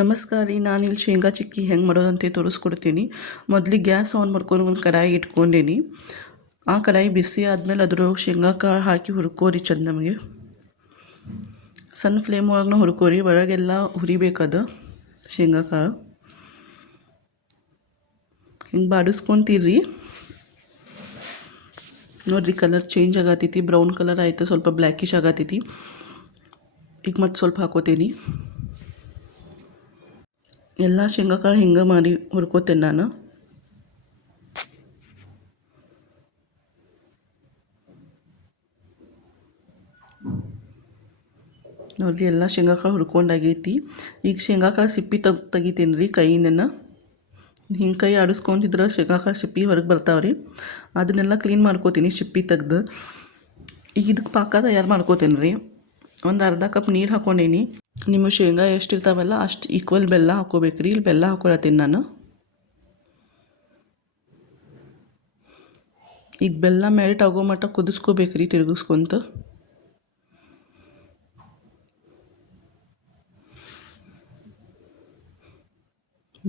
ನಮಸ್ಕಾರ ರೀ. ನಾನಿಲ್ಲಿ ಶೇಂಗಾ ಚಿಕ್ಕಿ ಹೆಂಗೆ ಮಾಡೋದಂತೆ ತೋರಿಸ್ಕೊಡ್ತೀನಿ. ಮೊದಲಿಗೆ ಗ್ಯಾಸ್ ಆನ್ ಮಾಡ್ಕೊಂಡು ಒಂದು ಕಡಾಯಿ ಇಟ್ಕೊಂಡೇನಿ. ಆ ಕಡಾಯಿ ಬಿಸಿ ಆದಮೇಲೆ ಅದ್ರೊಳಗೆ ಶೇಂಗಾ ಕಾಳು ಹಾಕಿ ಹುರ್ಕೋರಿ ಚಂದ. ನಮಗೆ ಸಣ್ಣ ಫ್ಲೇಮ್ ಒಳಗೆ ಹುರ್ಕೋರಿ, ಒಳಗೆಲ್ಲ ಹುರಿಬೇಕದು ಶೇಂಗಾ ಕಾಳು. ಹಿಂಗೆ ಬಾಡಿಸ್ಕೊತೀರಿ ನೋಡಿರಿ. ಕಲರ್ ಚೇಂಜ್ ಆಗತ್ತೈತಿ, ಬ್ರೌನ್ ಕಲರ್ ಆಯ್ತು, ಸ್ವಲ್ಪ ಬ್ಲ್ಯಾಕಿಶ್ ಆಗತ್ತೈತಿ. ಈಗ ಮತ್ತೆ ಸ್ವಲ್ಪ ಹಾಕೋತೀನಿ. ಎಲ್ಲ ಶೇಂಗಾ ಕಾಳು ಹಿಂಗೆ ಮಾಡಿ ಹುರ್ಕೋತೇನೆ ನಾನು. ನೋಡಿರಿ, ಎಲ್ಲ ಶೇಂಗಾ ಕಾಳು ಹುರ್ಕೊಂಡಾಗೈತಿ. ಈಗ ಶೇಂಗಾ ಕಾಳು ಸಿಪ್ಪಿ ತೆಗಿತೀನಿ ರೀ ಕೈಯಿಂದ. ಹಿಂಗೆ ಕೈ ಆಡಿಸ್ಕೊಂಡಿದ್ರೆ ಶೇಂಗಾ ಕಾಳು ಸಿಪ್ಪಿ ಹೊರಗೆ ಬರ್ತಾವ್ರಿ. ಅದನ್ನೆಲ್ಲ ಕ್ಲೀನ್ ಮಾಡ್ಕೋತೀನಿ ಸಿಪ್ಪಿ ತೆಗ್ದು. ಈಗ ಇದಕ್ಕೆ ಪಾಕ ತಯಾರು ಮಾಡ್ಕೋತೀನಿ ರೀ. ಒಂದು ಅರ್ಧ ಕಪ್ ನೀರು ಹಾಕ್ಕೊಂಡೀನಿ. ನಿಮ್ಮ ಶೇಂಗಾ ಎಷ್ಟು ಇರ್ತಾವಲ್ಲ ಅಷ್ಟು ಈಕ್ವಲ್ ಬೆಲ್ಲ ಹಾಕ್ಕೋಬೇಕು ರೀ. ಇಲ್ಲಿ ಬೆಲ್ಲ ಹಾಕ್ಕೊಳತ್ತೀನಿ ನಾನು. ಈಗ ಬೆಲ್ಲ ಮೆಲ್ಟ್ ಆಗೋ ಮಟ್ಟ ಕುದಿಸ್ಕೋಬೇಕು ರೀ ತಿರುಗಿಸ್ಕೊಂತ.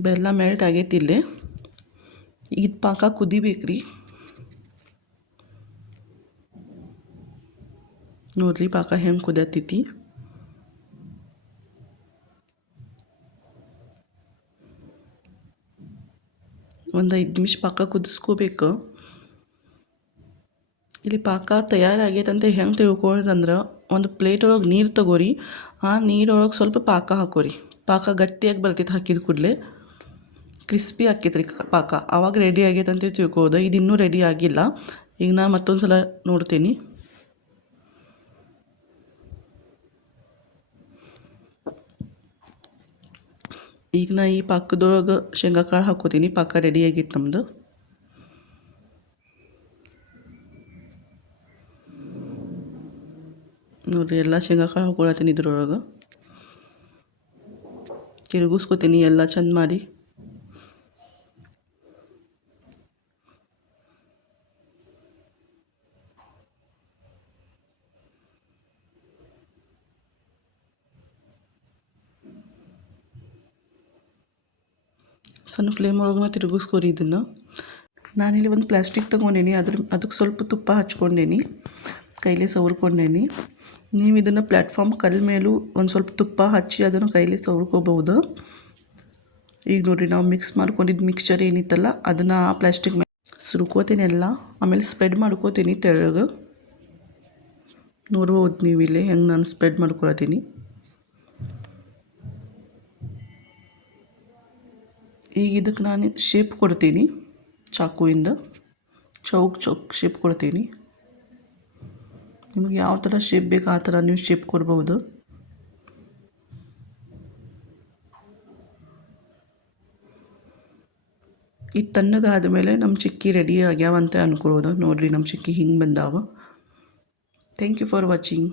ಬೆಲ್ಲ ಮೆಲ್ಟ್ ಆಗೈತಿ ಇಲ್ಲೇ. ಇದು ಪಾಕ ಕುದಿಬೇಕು ರೀ. ನೋಡ್ರಿ ಪಾಕ ಹೆಂಗೆ ಕುದಿಯತ್ತೈತಿ. ಒಂದು 5 ನಿಮಿಷ ಪಾಕ ಕುದಿಸ್ಕೋಬೇಕು. ಇಲ್ಲಿ ಪಾಕ ತಯಾರಾಗೈತಂತ ಹೆಂಗೆ ತಿಳ್ಕೊಳ್ಳೋದಂದ್ರೆ, ಒಂದು ಪ್ಲೇಟ್ ಒಳಗೆ ನೀರು ತಗೋರಿ. ಆ ನೀರೊಳಗೆ ಸ್ವಲ್ಪ ಪಾಕ ಹಾಕೋರಿ. ಪಾಕ ಗಟ್ಟಿಯಾಗಿ ಬರ್ತೈತೆ ಹಾಕಿದ ಕೂಡಲೇ. ಕ್ರಿಸ್ಪಿ ಆಕೈತ್ರಿ ಪಾಕ. ಆವಾಗ ರೆಡಿ ಆಗೈತಂತ ತಿಳ್ಕೊಳ್ಳೋದು. ಇದು ಇನ್ನೂ ರೆಡಿ ಆಗಿಲ್ಲ. ಈಗ ನಾ ಮತ್ತೊಂದು ಸಲ ನೋಡ್ತೀನಿ. ಈಗ ನಾ ಈ ಪಾಕದೊಳಗೆ ಶೇಂಗಾ ಕಾಳು ಹಾಕೋತೀನಿ. ಪಾಕ ರೆಡಿ ಆಗಿತ್ತು ನಮ್ಮದು. ನೋಡಿರಿ, ಎಲ್ಲ ಶೇಂಗಾ ಕಾಳು ಹಾಕೊಳತ್ತೀನಿ ಇದ್ರೊಳಗೆ. ತಿರುಗಿಸ್ಕೊತೀನಿ ಎಲ್ಲ ಚಂದ ಮಾಡಿ. ಸಣ್ಣ ಫ್ಲೇಮ್ ಒಳಗೆ ತಿರುಗಿಸ್ಕೊರಿ ಇದನ್ನು. ನಾನಿಲ್ಲಿ ಒಂದು ಪ್ಲಾಸ್ಟಿಕ್ ತೊಗೊಂಡೇನಿ. ಅದಕ್ಕೆ ಸ್ವಲ್ಪ ತುಪ್ಪ ಹಚ್ಕೊಂಡೇನಿ, ಕೈಲೇ ಸವರ್ಕೊಂಡೇನಿ. ನೀವು ಇದನ್ನು ಪ್ಲ್ಯಾಟ್ಫಾರ್ಮ್ ಕಲ್ ಮೇಲೂ ಒಂದು ಸ್ವಲ್ಪ ತುಪ್ಪ ಹಚ್ಚಿ ಅದನ್ನು ಕೈಲೇ ಸವರ್ಕೋಬೋದು. ಈಗ ನೋಡಿರಿ, ನಾವು ಮಿಕ್ಸ್ ಮಾಡ್ಕೊಂಡಿದ್ದು ಮಿಕ್ಸ್ಚರ್ ಏನಿತ್ತಲ್ಲ ಅದನ್ನು ಆ ಪ್ಲಾಸ್ಟಿಕ್ ಮೇಲೆ ಸುರ್ಕೋತೀನಿ ಎಲ್ಲ. ಆಮೇಲೆ ಸ್ಪ್ರೆಡ್ ಮಾಡ್ಕೋತೀನಿ ತೆಳ್ಳಗೆ. ನೋಡ್ಬೋದು ನೀವು ಇಲ್ಲಿ ಹೆಂಗೆ ನಾನು ಸ್ಪ್ರೆಡ್ ಮಾಡ್ಕೊಳತ್ತೀನಿ. ಈಗ ಇದಕ್ಕೆ ನಾನು ಶೇಪ್ ಕೊಡ್ತೀನಿ ಚಾಕುವಿಂದ. ಚೌಕ್ ಶೇಪ್ ಕೊಡ್ತೀನಿ. ನಿಮಗೆ ಯಾವ ಥರ ಶೇಪ್ ಬೇಕು ಆ ಥರ ನೀವು ಶೇಪ್ ಕೊಡ್ಬೋದು. ಇದು ತಣ್ಣಗಾದ ಮೇಲೆ ನಮ್ಮ ಚಿಕ್ಕಿ ರೆಡಿ ಆಗ್ಯಾವಂತ ಅಂದ್ಕೊಳ್ಳೋದು. ನೋಡಿರಿ, ನಮ್ಮ ಚಿಕ್ಕಿ ಹಿಂಗೆ ಬಂದಾವ. Thank you for watching.